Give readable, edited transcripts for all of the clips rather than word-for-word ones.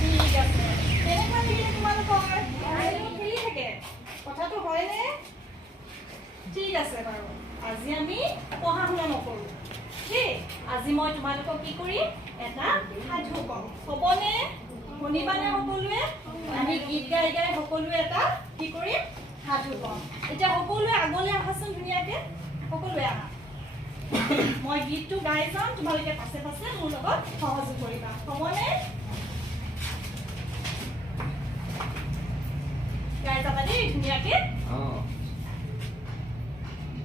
ঠিক আছে কেনেকুৱা লাগিলে তোমালোকৰ খেলি থাকে কথাটো হয়নে ঠিক আছে বাৰু আজি আমি পঢ়া শুনা নকৰোঁ দেই আজি মই তোমালোকক কি কৰিম এটা সাধু কম হ'বনে শুনিবানে সকলোৱে আমি গীত গাই গাই সকলোৱে এটা কি কৰিম সাধু কম এতিয়া সকলোৱে আগলৈ আহাচোন ধুনীয়াকৈ সকলোৱে আহা মই গীতটো গাই যাম তোমালোকে পাছে পাছে মোৰ লগত সহযোগ কৰিবা হ'বনে গাই যাবা দেই ধুনীয়াকৈ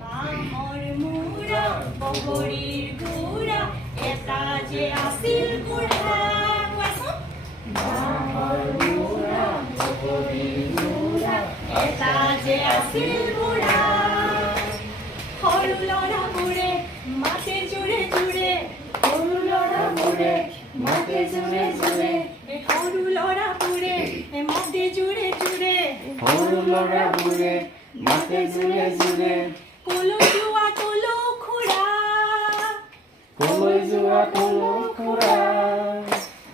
বাঁহৰ মূৰা বগৰীৰ গুৰা এটা যে আছিল বুঢ়া কোৱাচোন বাঁহৰ মূৰা বগৰীৰ গুৰা এটা যে আছিল বুঢ়া সৰু ল'ৰাবোৰে মাতে জোৰে জোৰে সৰু ল'ৰাবোৰে মাতে জোৰে জোৰে সৰু ল'ৰাবোৰে মাতে জোৰে জোৰে সৰু ল'ৰাবোৰে মাতে জোৰে জোৰে কলৈ যোৱা কলো খুৰা কলৈ যোৱা কলো খুৰা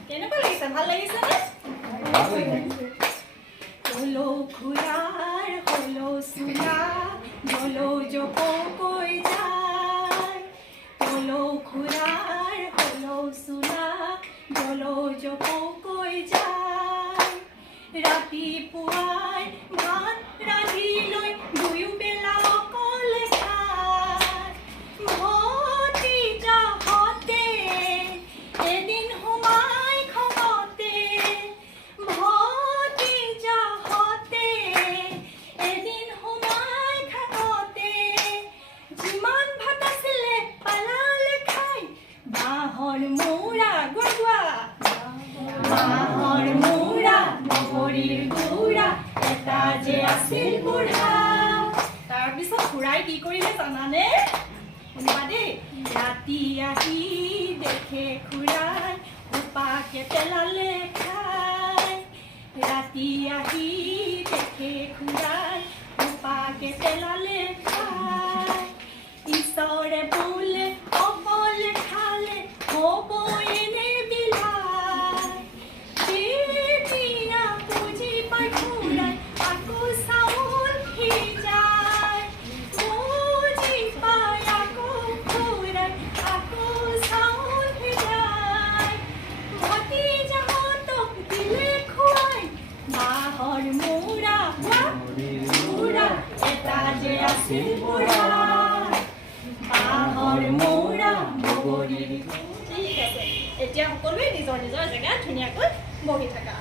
কেনেকুৱা লাগিছে ভাল লাগিছেনে কলো খুৰাৰ হলো চুলা গলো জপকৈ যায় কলো খুৰাৰ হলো চুলা গলো জপকৈ যায় ৰাতিপুৱাই ভাত ৰান্ধি লৈ দুয়ো বেলা অকলে খায় ভতিজাহঁতে এদিন সোমাই খঙতে ভতিজাহঁতে এদিন সোমাই খঙতে যিমান ভাত আছিলে পালালে খাই বাঁহৰ মূৰা গোৱা বাঁহৰ মূৰা বগৰীৰ গুৰা এটা যে আছিল বুঢ়া তাৰপিছত খুৰাই কি কৰিলে জানানে শুনিবা দেই ৰাতি আহি দেখে খুৰাই উপাকে পেলালে খাই ৰাতি আহি দেখে খুৰাই উপাকে পেলালে খাই ঈশ্বৰে বোলে অকলে খালে হ'ব এনে বিলাই তেতিয়া বুজি পাই খুৰাই আকৌ চাউল সিজাই বুজি পাই আকৌ খুৰাই আকৌ চাউল সিজাই ভতিজাহঁতক দিলে খুৱাই বাঁহৰ মূৰা মূৰা এটা যে আছিল বুঢ়া বাঁহৰ মূৰা বগৰীৰ ঠিক আছে এতিয়া সকলোৱে নিজৰ নিজৰ জেগাত ধুনীয়াকৈ বহি থাকা